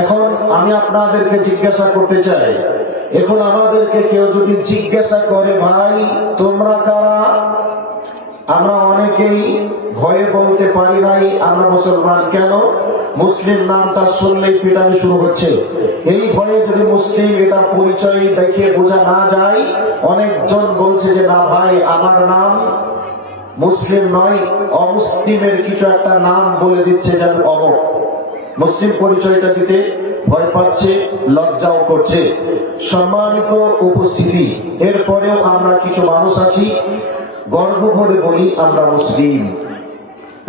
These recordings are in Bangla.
এখন আমি আপনাদেরকে জিজ্ঞাসা করতে চাই, এখন আমাদেরকে কেউ যদি জিজ্ঞাসা করে ভাই তোমরা কারা, আমরা অনেকেই ভয়ে বলতে পারি নাই আমরা মুসলমান। কেন? মুসলিম নামটা শুনলেই পিটানি শুরু হচ্ছে। এই ভয়ে যদি মুসলিম এটা পরিচয় দেখে বোঝা না যায়, অনেকজন বলছে যে না ভাই আমার নাম মুসলিম নয়, অমুসলিমের কিছু একটা নাম বলে দিচ্ছে, যেন অমক। মুসলিম পরিচয়টা দিতে ভয় পাচ্ছে, লজ্জাও করছে। সম্মানিত উপস্থিতি, এরপরেও আমরা কিছু মানুষ আছি গর্ব করে বলি আমরা মুসলিম।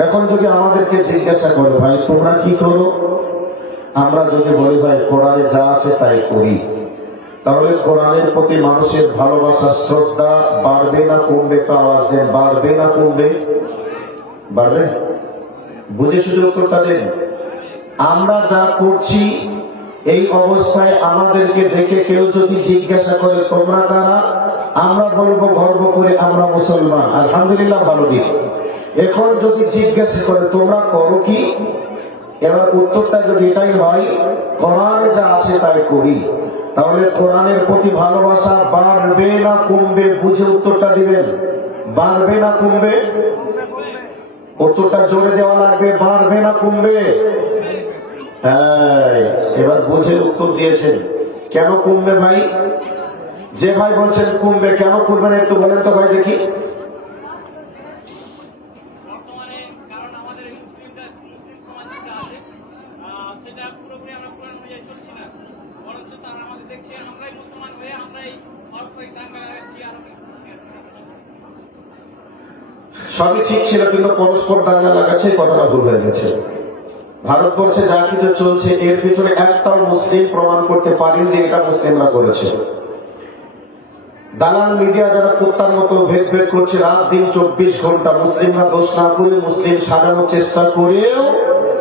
এখন যদি আমাদেরকে জিজ্ঞাসা করে ভাই তোমরা কি করো, আমরা যদি বলি ভাই কোরআনে যা আছে তাই করি, তাহলে কোরআনের প্রতি মানুষের ভালোবাসা শ্রদ্ধা বাড়বে না কমবে? তো আওয়াজ দেন, বাড়বে না কমবে? বাড়বে। বুঝে সুযোগ করতে দেন। আমরা যা করছি এই অবস্থায় আমাদেরকে দেখে কেউ যদি জিজ্ঞাসা করে তোমরা কারা, আমরা বলবো গর্ব করে আমরা মুসলমান, আলহামদুলিল্লাহ, ভালো দিন। এখন যদি জিজ্ঞাসা করে তোমরা করো কি, এবার উত্তরটা যদি এটাই হয় কোরআনে যা আছে তাই করি, তাহলে কোরআনের প্রতি ভালোবাসা বাড়বে না কমবে? বুঝে উত্তরটা দিবেন। বাড়বে না কমবে? উত্তরটা জোরে দেওয়া লাগবে। বাড়বে না কমবে? হ্যাঁ, এবার বুঝে উত্তর দিয়েছেন। কেন কমবে ভাই? যে ভাই বলছেন কমবে, কেন করবেন একটু বলেন তো ভাই দেখি। সবই ঠিক ছিল, কিন্তু পরস্পর দাঙ্গা লাগাচ্ছে, কথাটা ভুল হয়ে গেছে। ভারতবর্ষে যা কিছু চলছে এর পিছনে একটাও মুসলিম প্রমাণ করতে পারেন যে এটা মুসলিমরা করেছে। দালাল মিডিয়া যারা কুত্তার মতো ভেদ ভেদ করছে রাত দিন 24 ঘন্টা, মুসলিমরা দোষ না করে মুসলিম সাজানোর চেষ্টা করেও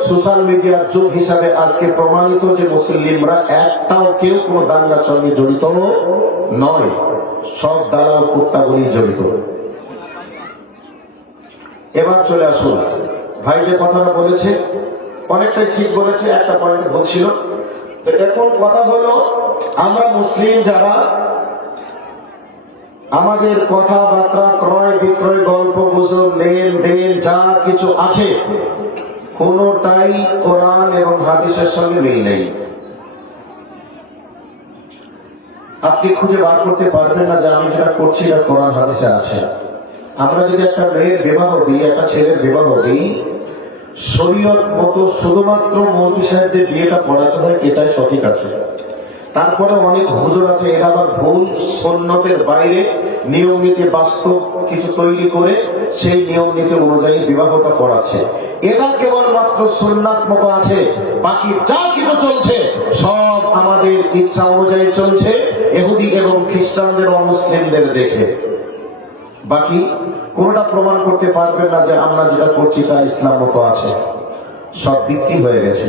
সোশ্যাল মিডিয়ার যুগ হিসাবে আজকে প্রমাণিত যে মুসলিমরা একটাও কেউ কোনো দাঙ্গার সঙ্গে জড়িত নয়, সব দালাল কুত্তাগুলি জড়িত। এবার চলে আসুন, ভাই যে কথাটা বলেছে অনেকটাই ঠিক বলেছে, একটা পয়েন্ট বলছিল। তো এখন কথা হলো আমরা মুসলিম যারা, আমাদের কথাবার্তা ক্রয় বিক্রয় গল্প গুজব লেনদেন যা কিছু আছে কোনটাই কোরআন এবং হাদিসের সঙ্গে মিল নেই। আপনি খুঁজে বার করতে পারবেন না যে আমি যেটা করছি এটা কোরআন হাদিসে আছে। আমরা যদি একটা মেয়ের বিবাহ দিই, একটা ছেলের বিবাহ দিই, শরীয়ত মতো শুধুমাত্র মৌলভী সাহেবদের বিয়েটা পড়াতে হয়, এটাই সঠিক আছে। তারপরে অনেক হুজুর আছে এরা আবার ভুল সুন্নতের বাইরে নিয়ম নীতি বাস্তব কিছু তৈরি করে সেই নিয়ম নীতি অনুযায়ী বিবাহটা করাচ্ছে। এরা কেবলমাত্র সুন্নাত মতো আছে, বাকি যা কিছু চলছে সব আমাদের ইচ্ছা অনুযায়ী চলছে, ইহুদি এবং খ্রিস্টানদের ও মুসলিমদের দেখে। বাকি কোনটা প্রমাণ করতে পারবেন না যে আমরা যেটা করছি তা ইসলাম মতো আছে, সব বিক্রি হয়ে গেছে।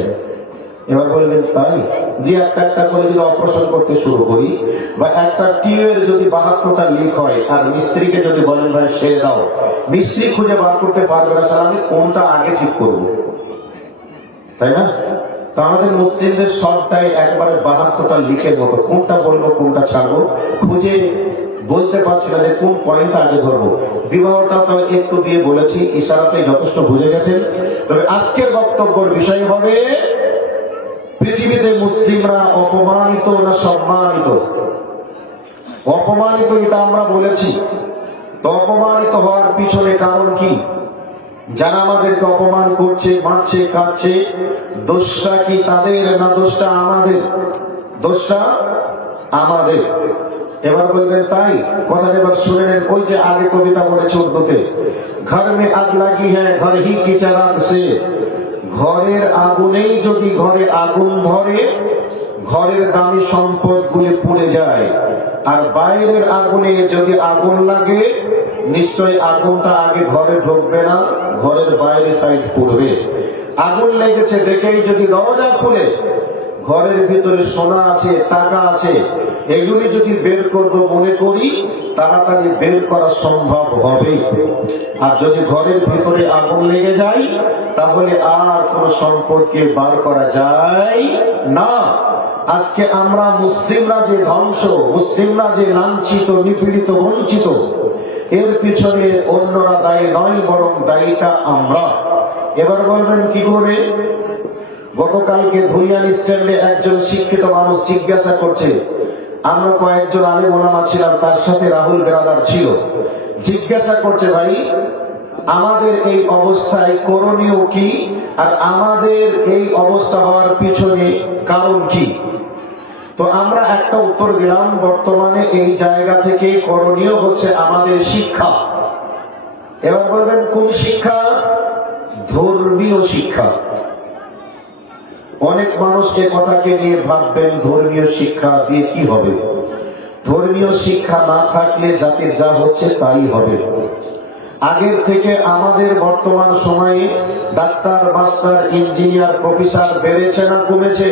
এবার বললেন তাই যে একটা একটা করে যদি অপারেশন করতে শুরু করি, বা একটা টিউবের যদি 72টা লিক হয় আর মিস্ত্রিকে যদি বলেন ভাই সেরে দাও, মিস্ত্রি খুঁজে বার করতে পারবে না স্যার আমি কোনটা আগে ঠিক করবো, তাই না? তো আমাদের মুসলিমদের সবটাই একবারে 72টা লিকের মতো, কোনটা বলবো কোনটা ছাড়বো খুঁজে বলতে পারছি না যে কোন পয়েন্ট আগে ধরবো। বিবাহটা তো একটু দিয়ে বলেছি, ইশারাতে যথেষ্ট বুঝে গেছেন। তবে আজকের বক্তব্যের বিষয় হবে পৃথিবীতে মুসলিমরা অপমানিত না সম্মানিত? অপমানিত এটা আমরা বলেছি, তো অপমানিত হওয়ার পিছনে কারণ কি? যারা আমাদেরকে অপমান করছে, মারছে, কাটছে, দোষটা কি তাদের না দোষটা আমাদের? দোষটা আমাদের। এবার বলবেন তাই, কথা এবার শুনে নেন। ওই যে আগে কবিতা পড়েছে উর্দুতে, ঘর মে আগ লাগি হ্যাঁ ঘর হি কি চারাগ সে, ঘরের আগুনেই যদি ঘরে আগুন ধরে ঘরের দামি সম্পদ গুলি পুড়ে যায়, আর বাইরের আগুনে যদি আগুন লাগে নিশ্চয় আগুনটা আগে ঘরে ঢুকবে না, ঘরের বাইরে সাইড পুড়বে। আগুন লেগেছে দেখেই যদি দরজা খুলে ঘরের ভিতরে সোনা আছে, টাকা আছে, এগুলি যদি বের করবো মনে করি তাড়াতাড়ি বের করা সম্ভব হবে। আর যদি ঘরের ভিতরে আগুন লেগে যায় তাহলে আর কোন সম্পদকে বার করা যায় না, আজকে আমরা মুসলিমরা যে ধ্বংস, মুসলিমরা যে লাঞ্ছিত, নিপীড়িত, বঞ্চিত, এর পিছনে অন্যরা দায়ী নয়, বরং দায়ীটা আমরা। এবার বলবেন কি করে? গতকালকে ধুলিয়ান স্ট্যান্ডে একজন শিক্ষিত মানুষ জিজ্ঞাসা করছে, আমরা কয়েকজন আলেম ওলামা ছিলাম, তার সাথে রাহুল বেরাদার ছিল, জিজ্ঞাসা করছে, ভাই আমাদের এই অবস্থায় করণীয় কি, আর আমাদের এই অবস্থা হওয়ার পিছনে কারণ কি? তো আমরা একটা উত্তর দিলাম, বর্তমানে এই জায়গা থেকে করণীয় হচ্ছে আমাদের শিক্ষা। এবার বলবেন কোন শিক্ষা? ধর্মীয় শিক্ষা। অনেক মানুষ এ কথাকে নিয়ে ভাববেন ধর্মীয় শিক্ষা দিয়ে কি হবে। ধর্মীয় শিক্ষা না থাকলে জাতির যা হচ্ছে তাই হবে। আগের থেকে আমাদের বর্তমান সময়ে ডাক্তার, মাস্টার, ইঞ্জিনিয়ার, প্রফেসর বেড়েছে না কমেছে?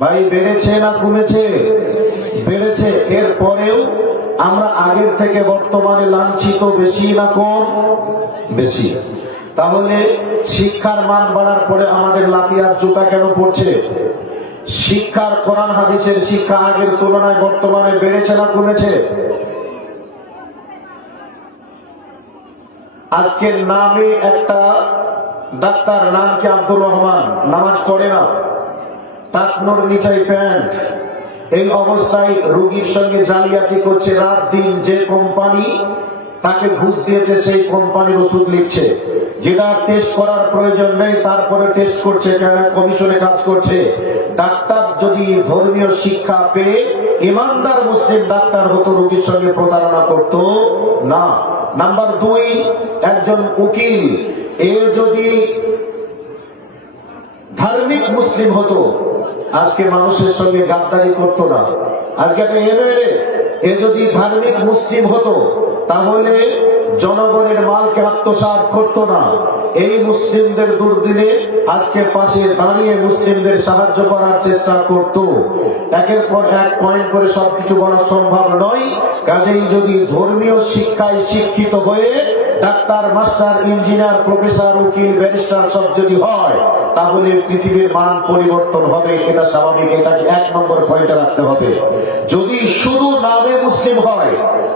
ভাই বেড়েছে না কমেছে? বেড়েছে। এরপরেও আমরা আগের থেকে বর্তমানে লাঞ্ছিত বেশি না কম? বেশি। তাহলে শিক্ষার মান বাড়ার পরে আমাদের লাথি আর জুতা কেন পড়ছে? শিক্ষার, কোরআন হাদিসের শিক্ষা আগের তুলনায় বর্তমানে বেড়েছে না কমেছে? আজকের নামে একটা ডাক্তার, নাম কি আব্দুর রহমান, নামাজ পড়ে না, টাকনোর নিচাই প্যান্ট, এই অবস্থায় রোগীর সঙ্গে জালিয়াতি করছে, রাত দিন যে কোম্পানি তাকে ঘুষ দিয়েছে সেই কোম্পানির ওষুধ লিখছে, যেটা টেস্ট করার প্রয়োজন নেই তারপরে টেস্ট করছে, কমিশনে কাজ করছে। ডাক্তার যদি ধর্মীয় শিক্ষা পেয়ে ইমানদার মুসলিম ডাক্তার হতো, রোগীর সঙ্গে প্রতারণা করত না। নাম্বার 2, একজন উকিল, এ যদি ধার্মিক মুসলিম হতো, আজকে মানুষের সঙ্গে গাদ্দারি করতো না। আজকে একটা এমএলএ, এ যদি ধার্মিক মুসলিম হতো, তাহলে জনগণের মালকে আত্মসাৎ করতো না। এই মুসলিমদের দুর্দিনে আজকে পাশে দাঁড়িয়ে মুসলিমদের সাহায্য করার চেষ্টা করত। একের পর এক পয়েন্ট করে সবকিছু বলা সম্ভব নয়। কাজেই যদি ধর্মীয় শিক্ষায় শিক্ষিত হয়ে ডাক্তার, মাস্টার, ইঞ্জিনিয়ার, প্রফেসর, উকিল, ব্যারিস্টার সব যদি হয়, তাহলে পৃথিবীর মান পরিবর্তন হবে, এটা স্বাভাবিক। এটাকে 1 নম্বর পয়েন্টে রাখতে হবে। যদি শুধু নামে মুসলিম হয়,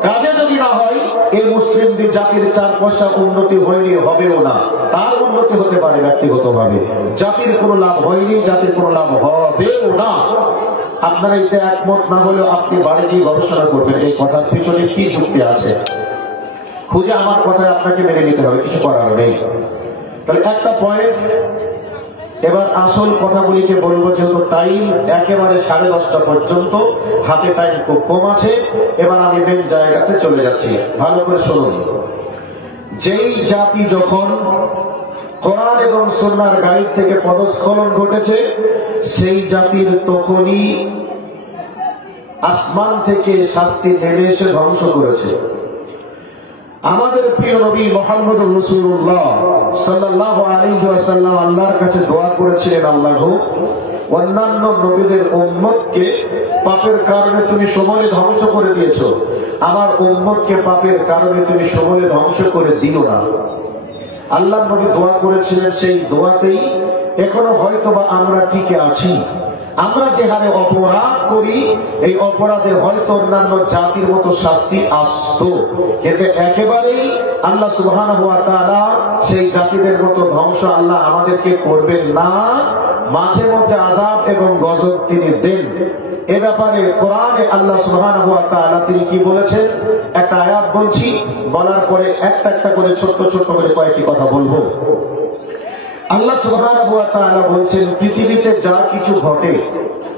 কাজে যদি না হয়, এই মুসলিমদের জাতির 4 পয়সা উন্নতি হয়নি, হবেও না। তার উন্নতি হতে পারে ব্যক্তিগতভাবে, জাতির কোনো লাভ হয়নি, জাতির কোনো লাভ হবেও না। আপনারা এতে একমত না হলেও আপনি বাড়ি গিয়ে গবেষণা করবেন এই কথার পিছনে কি যুক্তি আছে, খুঁজে আমার কথায় আপনাকে মেনে নিতে হবে, কিছু করার নেই। তাহলে একটা পয়েন্ট। এবার আসল কথাগুলিকে বলবো, যেহেতু টাইম একেবারে 10:30 পর্যন্ত, হাতে টাইম খুব কম আছে। এবার আমি মেন জায়গাতে চলে যাচ্ছি, ভালো করে শুনুন। যেই জাতি যখন কোরআন এবং সুন্নাহর গাইড থেকে পদস্খলন ঘটেছে, সেই জাতির তখনই আসমান থেকে শাস্তি নেমে এসে ধ্বংস করেছে। আমাদের প্রিয় নবী মুহাম্মদ রাসূলুল্লাহ সাল্লাল্লাহু আলাইহি ওয়াসাল্লাম আল্লাহর কাছে দোয়া করেছিলেন, আল্লাহ গো, অন্যান্য নবীদের উম্মতকে পাপের কারণে তুমি সমূলে ধ্বংস করে দিয়েছো, আমার উম্মতকে পাপের কারণে তুমি সমূলে ধ্বংস করে দিও না। আল্লাহ নবী দোয়া করেছিলেন, সেই দোয়াতেই এখনো হয়তোবা আমরা টিকে আছি। আমরা যে হারে অপরাধ করি, এই অপরাধে হয়তো অন্যান্য জাতির মতো শাস্তি আসতো, কিন্তু একেবারেই আল্লাহ সুবহানাহু ওয়া তাআলা সেই জাতিদের মতো ধ্বংস আল্লাহ আমাদেরকে করবেন না। মাঝে মধ্যে আযাব এবং গজব তিনি দেন। এ ব্যাপারে কোরআনে আল্লাহ সুবহানাহু ওয়া তাআলা তিনি কি বলেছেন, একটা আয়াত বলছি, বলার পরে একটা একটা করে ছোট্ট ছোট্ট করে কয়েকটি কথা বলবো। আল্লাহ সুবহানাহু ওয়া তাআলা বলছেন, পৃথিবীতে যা কিছু ঘটে,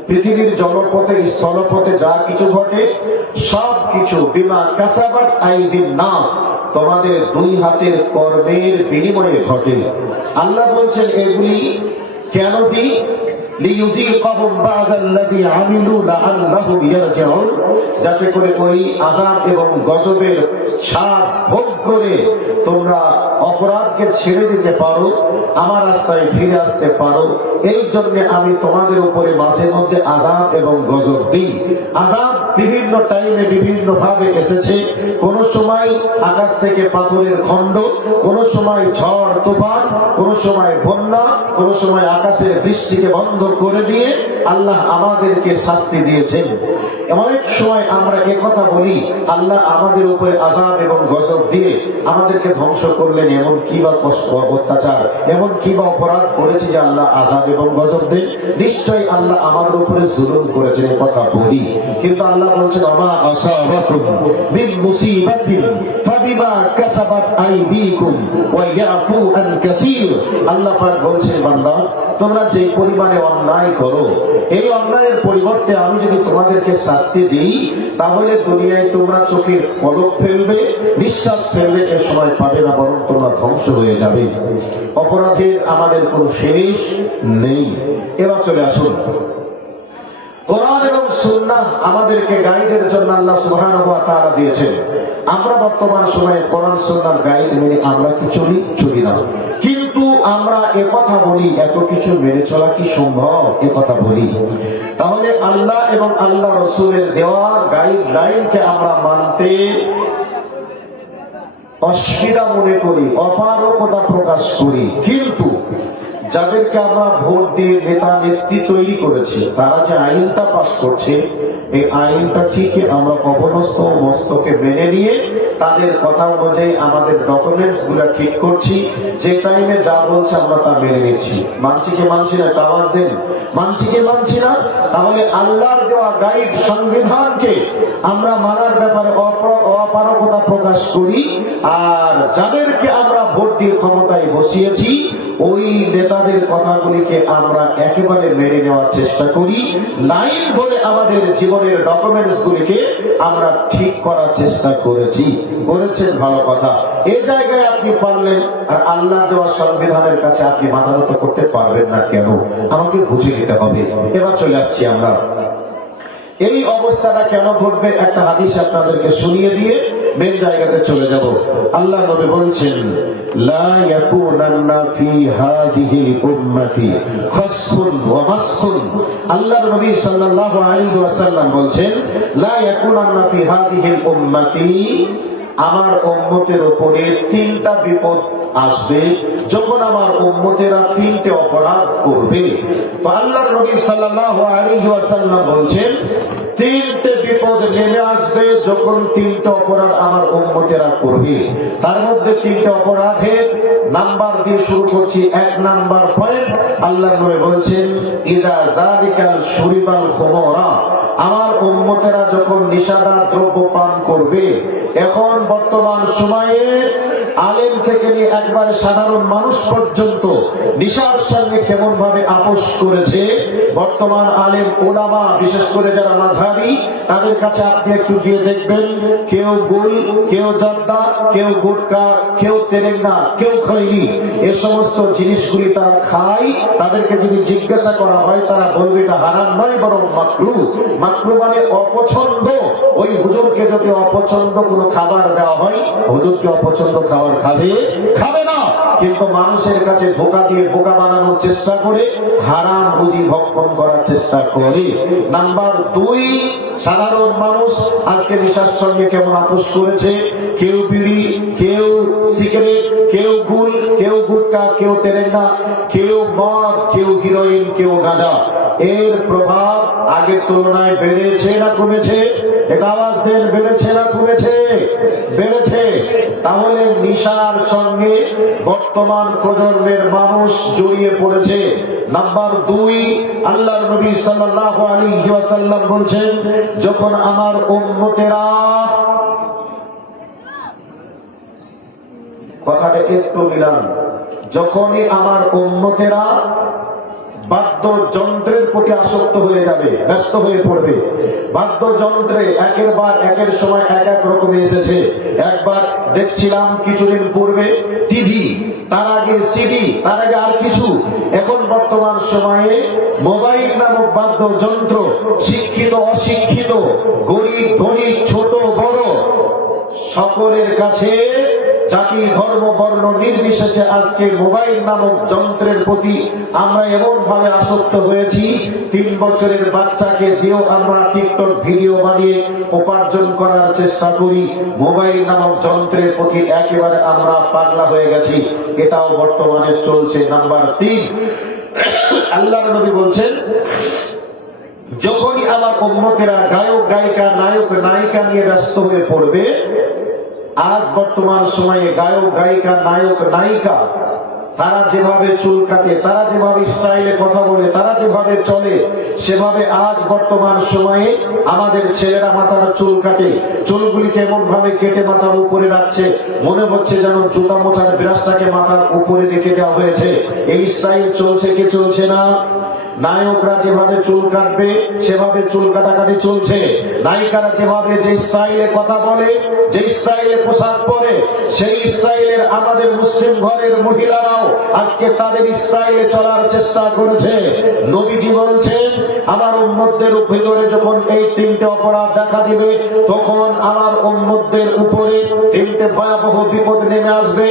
পৃথিবীর জলপথে, স্থলপথে যা কিছু ঘটে, সব কিছু বিমা কাসাবাত আইদিন নাস, তোমাদের 2 হাতের কর্মের বিনিময়ে ঘটে। আল্লাহ বলছেন এগুলি কেন দিই, লিইউযীকাহুম বা'দাল্লাযী আমিলু লাআল্লাহুম ইয়ারজিউন, যাতে করে ওই আযাব এবং গজবের স্বাদ ভোগ করে তোমরা অপরাধকে ছেড়ে দিতে পারো, আমার রাস্তায় ফিরে আসতে পারো। এই জন্য আমি তোমাদের উপরে মাঝে মধ্যে আযাব এবং গজব দিই। আযাব বিভিন্ন টাইমে বিভিন্ন ভাবে এসেছে। কোন সময় আকাশ থেকে পাথরের খণ্ড, কোন সময় ঝড় তুফান, কোন সময় বন্যা, কোন সময় আকাশের বৃষ্টিকে বন্ধ করে দিয়ে আল্লাহ আমাদেরকে শাস্তি দিয়েছেন। অনেক সময় আমরা একথা বলি, আল্লাহ আমাদের উপরে আযাব এবং গজব দিয়ে আমাদেরকে ধ্বংস করলেন, এমন কি বা কষ্ট অত্যাচার, এমন কি বা অপরাধ করেছি যে আল্লাহ আযাব এবং গজব দেন? নিশ্চয়ই আল্লাহ আমাদের উপরে জুলুম করেছেন, এই কথা বলি। কিন্তু আল্লাহ বলছেন, ওমা আসাবাকুম মিন মুসিবাতিন ফাবিমা কাসাবাত আইদিকুম ওয়া ইয়াফু আন কাসীর। আল্লাহ পাক বলছেন, বান্দা তোমরা যে পরিমাণে অন্যায় করো, এই অন্যায়ের পরিবর্তে আমি যদি তোমাদেরকে শাস্তি দিই, তাহলে দুনিয়ায় তোমরা চোখের পলক ফেলবে, নিঃশ্বাস ফেলবে, এ সময় পাবে না, বরং তোমরা ধ্বংস হয়ে যাবে। অপরাধের আমাদের কোনো শেষ নেই। এবার চলে আসুন, কোরআন এবং সুন্নাহ আমাদেরকে গাইডের জন্য আল্লাহ সুবহানাহু ওয়া তাআলা দিয়েছেন। আমরা বর্তমান সময়ে কোরআন সুন্নাহর গাইড মেনে আমরা কি চলি না, কিন্তু আমরা একথা বলি, এত কিছু মেনে চলা কি সম্ভব? একথা বলি। তাহলে আল্লাহ এবং আল্লাহ রাসূলের দেওয়া গাইডলাইনকে আমরা মানতে অস্বীকার মনে করি, অপারগতা প্রকাশ করি, কিন্তু যাদেরকে আমরা ভোট দিয়ে নেতা নেত্রী তৈরি করেছি, তারা যে আইনটা পাস করছে, এই আইনটা ঠিকই আমরা অবনস্ত মস্তকে মেনে নিয়ে তাদের কথা অনুযায়ী আমাদের ডকুমেন্টস গুলা ঠিক করছি, যে টাইমে যা বলছে আমরা তা মেনে নিচ্ছি। মানছি কি মানছি না? আওয়াজ দেন। মানছি কি মানছি না? তাহলে আল্লাহর দেওয়া গাইড সংবিধানকে আমরা মানার ব্যাপারে অপারগতা প্রকাশ করি, আর যাদেরকে আমরা ভোট দিয়ে ক্ষমতায় বসিয়েছি ওই নেতাদের কথাগুলিকে আমরা একেবারে মেনে নেওয়ার চেষ্টা করি, লাইন ধরে আমাদের জীবনের ডকুমেন্টস গুলিকে আমরা ঠিক করার চেষ্টা করেছেন, ভালো কথা। এই জায়গায় আপনি পারলেন, আর আল্লাহ দেওয়া সংবিধানের কাছে আপনি মাথা নত করতে পারবেন না কেন? আমাকে বুঝে নিতে হবে। এবার চলে আসছি আমরা, এই অবস্থাটা কেন ঘটবে একটা হাদিস আপনাদেরকে শুনিয়ে দিয়ে মেন জায়গাতে চলে যাব। আল্লাহ নবী বলছেন, লা ইয়াকুনান্না ফি হাযিহি উম্মতি খাসফুন ওয়া মাসখুন। আল্লাহ নবী সাল্লাল্লাহু আলাইহি ওয়াসাল্লাম বলছেন, লা ইয়াকুনান্না ফি হাযিহি উম্মতি, আমার উম্মতের উপরে তিনটা বিপদ আসবে যখন আমার উম্মতেরা তিনটে অপরাধ করবে। তো আল্লাহ নবী সাল্লাল্লাহু আলাইহি ওয়াসাল্লাম বলছেন, তিনটে বিপদ নেমে আসবে যখন তিনটে অপরাধ আমার উম্মতেরা করবে। তার মধ্যে তিনটে অপরাধের নাম্বার দিয়ে শুরু করছি। এক নাম্বার পয়েন্ট, আল্লাহ নবী বলছেন, ইযা যালিকাল শুরিবাল খুমরা, আমার উম্মতেরা যখন নিশাদার দ্রব্য পান করবে। এখন বর্তমান সময়ে আলেম থেকে নিয়ে একবারে সাধারণ মানুষ পর্যন্ত নিশার সঙ্গে কেমন ভাবে আপোষ করেছে। বর্তমান আলেম ওলামা, বিশেষ করে যারা মাযহাবী, তাদের কাছে আপনি একটু গিয়ে দেখবেন, কেউ গুল, কেউ জর্দা, কেউ গুটকা, কেউ তেরেঙ্গা, কেউ খৈনি, এ সমস্ত জিনিসগুলি তারা খায়। তাদেরকে যদি জিজ্ঞাসা করা হয়, তারা বলবে এটা হারাম নয়, বরং মাকরুহ। মাকরুহ মানে অপছন্দ। ওই হুজুরকে যদি অপছন্দ কোনো খাবার দেওয়া হয়, হুজুরকে অপছন্দ খাবার খাবে না, কিন্তু মানুষের কাছে ধোঁকা দিয়ে বোকা বানানোর চেষ্টা করে, হারাম রুজি ভক্ষণ করার চেষ্টা করে। নাম্বার দুই, সাধারণ মানুষ আজকে নেশার সঙ্গে কেমন আপোষ করেছে। কেউ বিড়ি, কেউ সিগারেট, কেউ গুল, কেউ গুটকা, কেউ তেরেঙ্গা, কেউ মদ, কেউ হিরোইন, কেউ গাঁজা। এর প্রভাব আগের তুলনায় বেড়েছে না কমেছে? এটা আওয়াজ দেন, বেড়েছে না কমেছে? বেড়েছে। তাহলে নিশার সঙ্গে বর্তমান প্রজন্মের মানুষ জড়িয়ে পড়েছে। নাম্বার দুই, আল্লাহর নবী সাল্লাল্লাহু আলাইহি ওয়াসাল্লাম বলছেন, যখন আমার উম্মতেরা, কথাটা একটু মিলান, যখনই আমার উম্মতেরা বাদ্যযন্ত্রের প্রতি আসক্ত হয়ে যাবে, ব্যস্ত হয়ে পড়বে। বাদ্যযন্ত্রে একের সময় এক এক রকম এসেছে। একবার দেখছিলাম কিছুদিন পূর্বে টিভি, তার আগে সিডি, তার আগে আর কিছু। এখন বর্তমান সময়ে মোবাইল নামক বাদ্যযন্ত্র, শিক্ষিত অশিক্ষিত, গরিব ধনী, ছোট বড়, সকলের কাছে, জাতি ধর্ম বর্ণ নির্বিশেষে আজকে মোবাইল নামক যন্ত্রের প্রতি আমরা এমন ভাবে আসক্ত হয়েছি, 3 বছরের বাচ্চাকে দিয়েও আমরা টিকটক ভিডিও বানিয়ে উপার্জন করার চেষ্টা করি। মোবাইল নামক যন্ত্রের প্রতি একেবারে আমরা পাগলা হয়ে গেছি। এটাও বর্তমানে চলছে। নাম্বার 3, আল্লাহর নবী বলছেন, যখনই আমার উম্মতেরা গায়ক গায়িকা নায়ক নায়িকা নিয়ে ব্যস্ত হয়ে পড়বে, আজ বর্তমান সময়ে গায়ক গায়িকা নায়ক নায়িকা তারা যেভাবে চুল কাটে, তারা যেভাবে স্টাইলে কথা বলে, তারা যেভাবে চলে, সেভাবে আজ বর্তমান সময়ে আমাদের ছেলেরা মাথার চুল কাটে। চুলগুলিকে এমন ভাবে কেটে মাথার উপরে রাখছে, মনে হচ্ছে যেন জুতা মোছার ব্রাশটাকে মাথার উপরে রেখে দেওয়া হয়েছে। এই স্টাইল চলছে কি চলছে না? নায়করা যেভাবে চুল কাটবে সেভাবে চুল কাটাকাটি চলছে। নায়িকারা যেভাবে যে স্টাইলে কথা বলে, যে স্টাইলে পোশাক পরে, সেই স্টাইলের আমাদের মুসলিম ঘরের মহিলারাও আজকে তাদের স্টাইলে চলার চেষ্টা করেছে। নবীজি বলছেন, আমার উম্মতদের ভিতরে যখন এই তিনটে অপরাধ দেখা দিবে, তখন আমার উম্মতদের উপরে তিনটে ভয়াবহ বিপদ নেমে আসবে।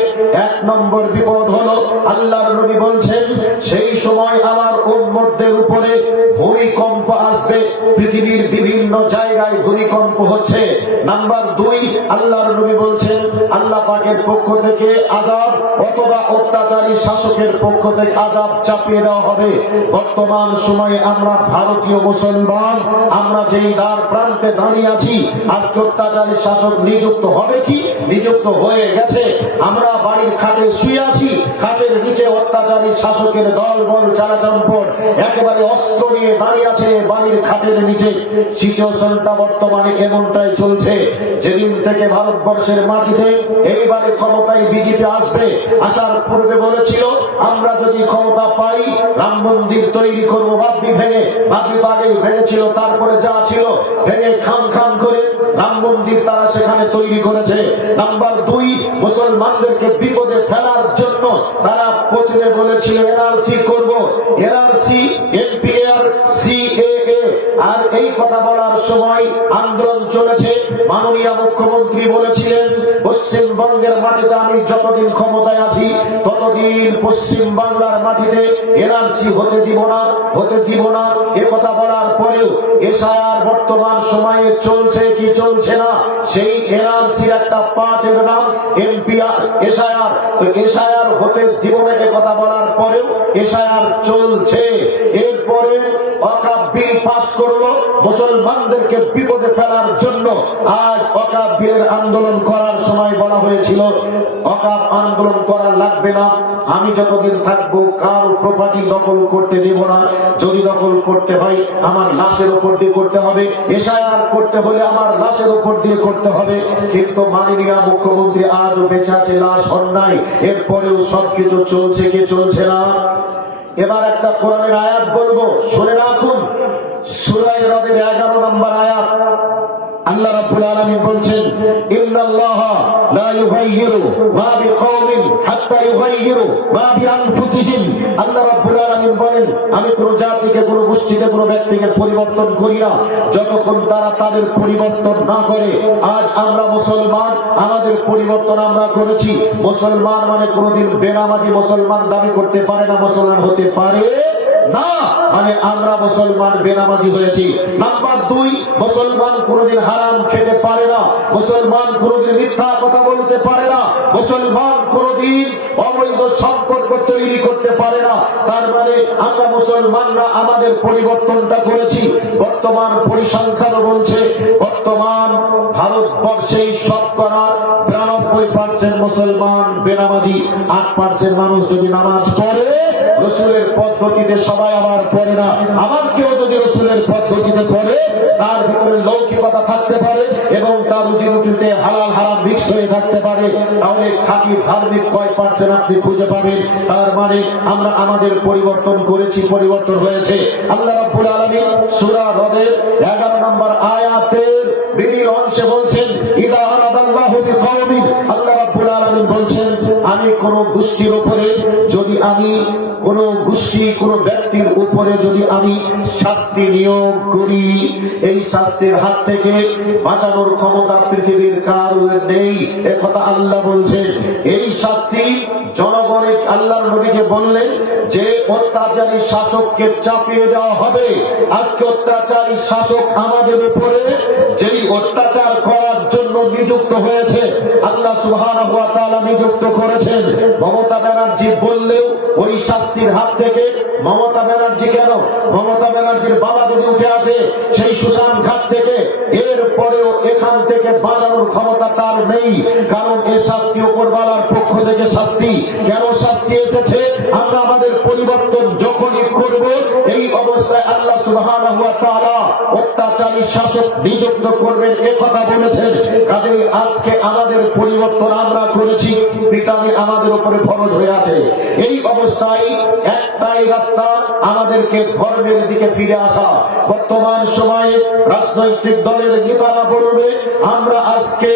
এক নম্বর বিপদ হলো, আল্লাহর নবী বলছেন, সেই সময় আমার উম্মতদের উপরে ভূমিকম্প আসবে। পৃথিবীর বিভিন্ন জায়গায় ভূমিকম্প হচ্ছে। নাম্বার দুই, আল্লাহর নবী বলছেন, আল্লাহ পাকের পক্ষ থেকে আযাব অথবা অত্যাচারী শাসকের পক্ষ থেকে আযাব চাপিয়ে দেওয়া হবে। বর্তমান সময়ে আমরা ভারতীয় মুসলমান, আমরা যেই দ্বার প্রান্তে দাঁড়িয়ে আছি, আজকে অত্যাচারী শাসক নিযুক্ত হবে কি? নিযুক্ত হয়ে গেছে। আমরা বাড়ির খাটে শুয়ে আছি, খাটের নিচে অত্যাচারী শাসকের দল বল চালাচম্পট একেবারে অস্ত্র নিয়ে দাঁড়িয়ে আছে বাড়ির খাটের নিচে। সিচুয়েশনটা বর্তমানে এমনটাই চলছে। যেদিন থেকে ভারতবর্ষের মাটিতে এইবারে ক্ষমতায় বিজেপি আসবে, আসার পূর্বে বলেছিল, আমরা যদি ক্ষমতা পাই রাম মন্দির তৈরি করবো। ভাবি ভেঙে, ভাবি তো আগেই ভেঙেছিল, তারপরে যা ছিল ভেঙে খাম খাম করে রাম মন্দির তারা সেখানে তৈরি করেছে। নাম্বার দুই, মুসলমানদেরকে বিপদে ফেলার জন্য তারা প্রতিদিনে বলেছিল এনআরসি করব, এনআরসি এনপিআর সিএএ। আর এই কথা বলার সময় আন্দোলন চলেছে। মাননীয় মুখ্যমন্ত্রী বলেছিলেন, পশ্চিমবঙ্গের মাটিতে আমি যতদিন ক্ষমতায় আছি ততদিন পশ্চিম বাংলার মাটিতে এনআরসি হতে দিব না, হতে দিব না। এ কথা বলার পরেও এসআইআর বর্তমান সময়ে চলছে কি চলছে না? সেই এনআরসির একটা পার্টের নাম এনপিআর, এসআইআর। তো এসআইআর হতে দিব না এ কথা বলার পরেও এসআইআর চলছে। এরপরে ওয়াকফ বিল পাস করলো মুসলমানদেরকে বিপদে ফেলার জন্য। আজ ওয়াকফ বিলের আন্দোলন করার সময় বলা হয়েছিল, ওয়াকফ আন্দোলন করা লাগবে না, আমি যতদিন থাকবো কার প্রপার্টি দখল করতে দেব না। যদি দখল করতে হয় আমার লাশের উপর দিয়ে করতে হবে, এসআইআর করতে হলে আমার লাশের উপর দিয়ে করতে হবে। কিন্তু মাননীয় মুখ্যমন্ত্রী আজও বেঁচে আছে, লাশ অন্যায়, এরপরেও সবকিছু চলছে কি চলছে না? এবার একটা কোরআনের আয়াত বলবো, শুনে রাখুন। সূরা রদের 11 নম্বর আয়াত। আল্লাহ রাব্বুল আলামিন বলছেন, ইন্নাল্লাহা লা ইউগাইয়িরু মা বিকওমিন হাত্তা ইউগাইয়িরু মা বিআনফুসিহিম। আল্লাহ রাব্বুল আলামিন বলেন, আমি কোন জাতিকে, কোন গোষ্ঠীকে, কোন ব্যক্তিকে পরিবর্তন করি না যতক্ষণ তারা তাদের পরিবর্তন না করে। আজ আমরা মুসলমান, আমাদের পরিবর্তন আমরা করেছি। মুসলমান মানে কোনদিন বেনামাজি মুসলমান দাবি করতে পারে না, মুসলমান হতে পারে না। মানে আমরা মুসলমান বেনামাজি হয়েছি। নাম্বার দুই, মুসলমান কোনদিন হারাম খেতে পারে না, মুসলমান কোনদিন মিথ্যা কথা বলতে পারে না, মুসলমান কোনদিন অবৈধ সম্পর্ক তৈরি করতে পারে না। তার মানে আমরা মুসলমানরা আমাদের পরিবর্তনটা করেছি। বর্তমান পরিসংখ্যানও বলছে, বর্তমান ভারতবর্ষেই শতকরা 92% মুসলমান বেনামাজি। 8% মানুষ যদি নামাজ পড়ে রসুলের পদ্ধতিতে, সবাই আবার পড়ে না। আবার কেউ যদি রসুলের পদ্ধতিতে পড়ে, তার ভিতরে লৌকিকতা থাকতে পারে এবং তার রুজি রুটিতে হালাল হারাম মিক্স হয়ে থাকতে পারে, তাহলে খাঁটি ধার্মিক কয় পার্সেন্ট আপনি খুঁজে পাবেন। তার মানে আমরা আমাদের পরিবর্তন করেছি, পরিবর্তন হয়েছে। আল্লাহ রাব্বুল আলামিন সূরা রদের 11 নম্বর আয়াতের বিবির অংশে বলছেন, ইদা আরাদাল্লাহু বিকওমিন। আল্লাহ রাব্বুল আলামিন বলছেন, আমি কোন গোষ্ঠীর উপরে যদি আমি কোন গোষ্ঠী, কোন ব্যক্তির উপরে যদি আমি শাস্তি নিয়োগ করি, এই শাস্তির হাত থেকে বাঁচানোর ক্ষমতা পৃথিবীর কারোর নেই। একথা আল্লাহ বলছেন। এই শাস্তি জনগণে আল্লাহর নবীকে বললেন যে অত্যাচারী শাসককে চাপিয়ে দেওয়া হবে। আজকে অত্যাচারী শাসক আমাদের উপরে যেই অত্যাচার করার জন্য নিযুক্ত হয়েছে। আল্লাহ সুবহানাহু ওয়া তাআলা নিযুক্ত করেছেন। মমতা ব্যানার্জি বললেও ওই শাস্তির হাত থেকে মমতা ব্যানার্জি কেন, মমতা ব্যানার্জির বাবা যদি উঠে আসে সেই শ্মশান ঘাট থেকে, এরপরেও এখান থেকে বাঁচানোর ক্ষমতা তার নেই। কারণ এ শাস্তি উপরওয়ালার পক্ষ থেকে শাস্তি। কেন শাস্তি এসেছে? আমরা আমাদের পরিবর্তন যখনই করব, এই অবস্থায় আল্লাহ সুবহানাহু ওয়া তাআলা অত্যাচারী শাসক নিযুক্ত করবেন এ কথা বলেছেন। কাজেই আজকে আমাদের পরিবর্তন আমরা করেছি, বিধানে আমাদের উপরে ফরজ হয়ে আছে। এই অবস্থায় একটাই রাস্তা, আমাদেরকে ধর্মের দিকে ফিরে আসা। বর্তমান সময়ে রাজনৈতিক দলের নেতারা বলবে আমরা আজকে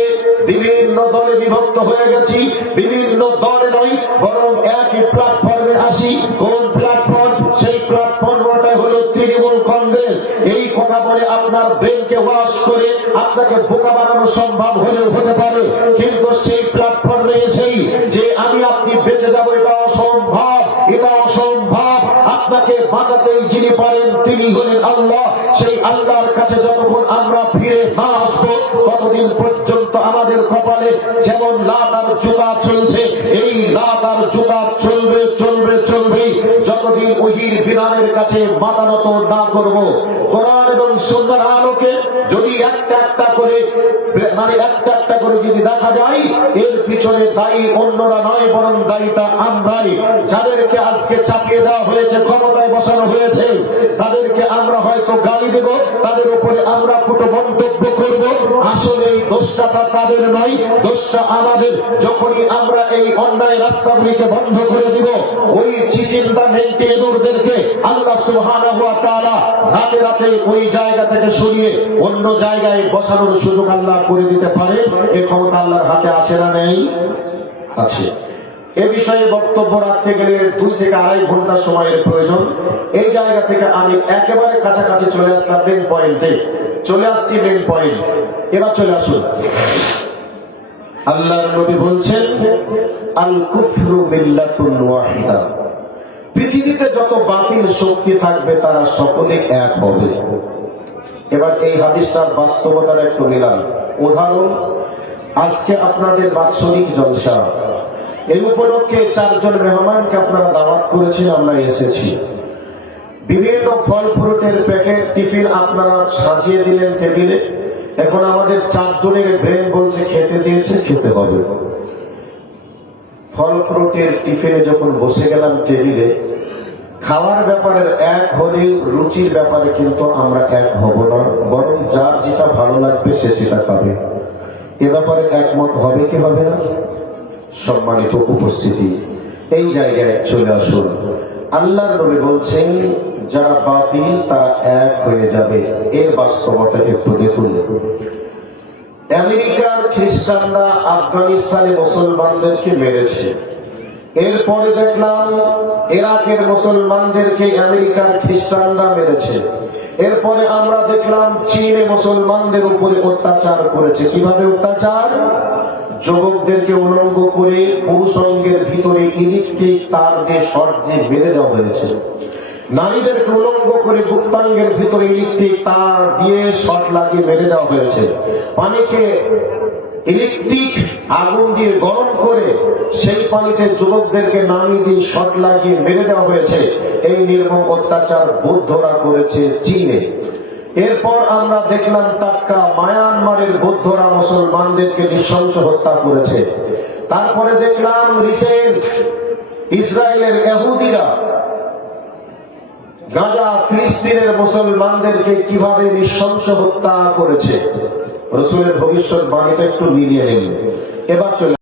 বিভিন্ন দলে বিভক্ত হয়ে গেছি, বিভিন্ন দলে নয় বরং একই প্ল্যাটফর্মে আসি। কোন প্ল্যাটফর্ম? সেই প্ল্যাটফর্মটাই হল তৃণমূল কংগ্রেস। এই কথা বলে আপনার ব্রেনকে ওয়াশ করে আপনাকে বোকা বানানো সম্ভব হলেও হতে পারে, কিন্তু সেই প্ল্যাটফর্মে এসেই যে আমি আপনি বেঁচে যাবো এটা অসম্ভব, এটা অসম্ভব। আপনাকে বাঁচাতেই যিনি পারেন তিনি হলেন আল্লাহ। সেই আল্লাহর কাছে যতক্ষণ আমরা ফিরে না আসবো ততদিন পর্যন্ত আমাদের কপালে যেমন লাত আর জুতা চলছে, এই লাত আর জুতা চলবে চলবে চলবে যতদিন ওহির বিধানের কাছে মাথা নত না করব। কোরআন এবং সুন্নাহর আলোকে যদি একটা একটা করে যদি দেখা যায়, এর পিছনে দায়ী অন্যরা নয় বরং দায়ীটা আমরাই। যাদেরকে আজকে চাপিয়ে দেওয়া হয়েছে, ক্ষমতায় বসানো হয়েছে, তাদেরকে আমরা হয়তো গালি দেব, তাদের উপরে আমরা কটু মন্তব্য করব। আসলে এই দোষটা তাদের নয়, দোষটা আমাদের। যখনই আমরা এই অন্যায় রাস্তাগুলিকে বন্ধ করে দিব, ওই চিচিন্দা মেন্টেদুরদেরকে আল্লাহ সুবহানাহু ওয়া তাআলা রাতে রাতে ওই জায়গা থেকে সরিয়ে অন্য জায়গায় বসানোর সুযোগ আল্লাহ করে দিতে পারে। এই ক্ষমতা আল্লাহর হাতে আছে না নেই? আছে। এ বিষয়ে বক্তব্য রাখতে গেলে 2 থেকে 2.5 ঘন্টা সময়ের প্রয়োজন। এই জায়গা থেকে আমি একেবারে কাছাকাছি চলে আসলাম মেন পয়েন্টে। চলে আসছি মেন পয়েন্ট। এবার চলে আসুন। আল্লাহর নবী বলছেন আল কুফরু মিল্লাতুন ওয়াহিদা। পৃথিবীতে যত বাতিল শক্তি থাকবে তারা সকলে এক হবে। এবার এই হাদিসটার বাস্তবতার একটু মিলান। উদাহরণ, আজকে আপনাদের বাৎসরিক জলসা, এই উপলক্ষে 4 জন মেহমানকে আপনারা দাওয়াত করেছেন, আমরা এসেছি। বিভিন্ন ফল ফ্রুটের প্যাকেট টিফিন আপনারা সাজিয়ে দিলেন টেবিলে। এখন আমাদের 4 জনের ব্রেন বলছে খেতে দিয়েছে, খেতে হবে। ফল ফ্রুটের টিফিনে যখন বসে গেলাম টেবিলে, খাওয়ার ব্যাপারে এক হলেও রুচির ব্যাপারে কিন্তু আমরা এক হব না, বরং যার যেটা ভালো লাগবে সে সেটা খাবে। এ ব্যাপারে একমত হবে কি হবে না? সম্মানিত উপস্থিতি, এই জায়গায় চলে আসুন। আল্লাহর নবী বলছেন যারা বাতিল তারা এক হয়ে যাবে। এর বাস্তবতা একটু দেখুন। আমেরিকার খ্রিস্টানরা আফগানিস্তানে মুসলমানদেরকে মেরেছে। এরপরে দেখলাম ইরাকের মুসলমানদেরকে আমেরিকার খ্রিস্টানরা মেরেছে। এরপরে আমরা দেখলাম চীনে মুসলমানদের উপরে অত্যাচার করেছে। কিভাবে অত্যাচার? যুবকদেরকে উলঙ্গ করে পুরুষাঙ্গের ভিতরে ইলেকট্রিক তার দিয়ে শর্ট দিয়ে বেঁধে দেওয়া হয়েছে। নারীদেরকে উলঙ্গ করে গুপ্তাঙ্গের ভিতরে ইলেকট্রিক তার দিয়ে শর্ট লাগিয়ে বেঁধে দেওয়া হয়েছে। পানিকে ইলেকট্রিক আগুন দিয়ে গরম করে সেই পানিতে যুবকদেরকে নামিয়ে দিয়ে শর্ট লাগিয়ে মেরে দেওয়া হয়েছে। এই নির্মম অত্যাচার বৌদ্ধরা করেছে চীনে। এরপর আমরা দেখলাম টাটকা মায়ানমারের বৌদ্ধরা মুসলমানদেরকে নৃশংস হত্যা করেছে। তারপরে দেখলাম রিসেন্ট ইসরায়েলের ইহুদিরা গাজা ফিলিস্তিনের মুসলমানদেরকে কিভাবে নৃশংস হত্যা করেছে। রাসূলের ভবিষ্যৎবাণীটা একটু মিলিয়ে নিন। এবার চলে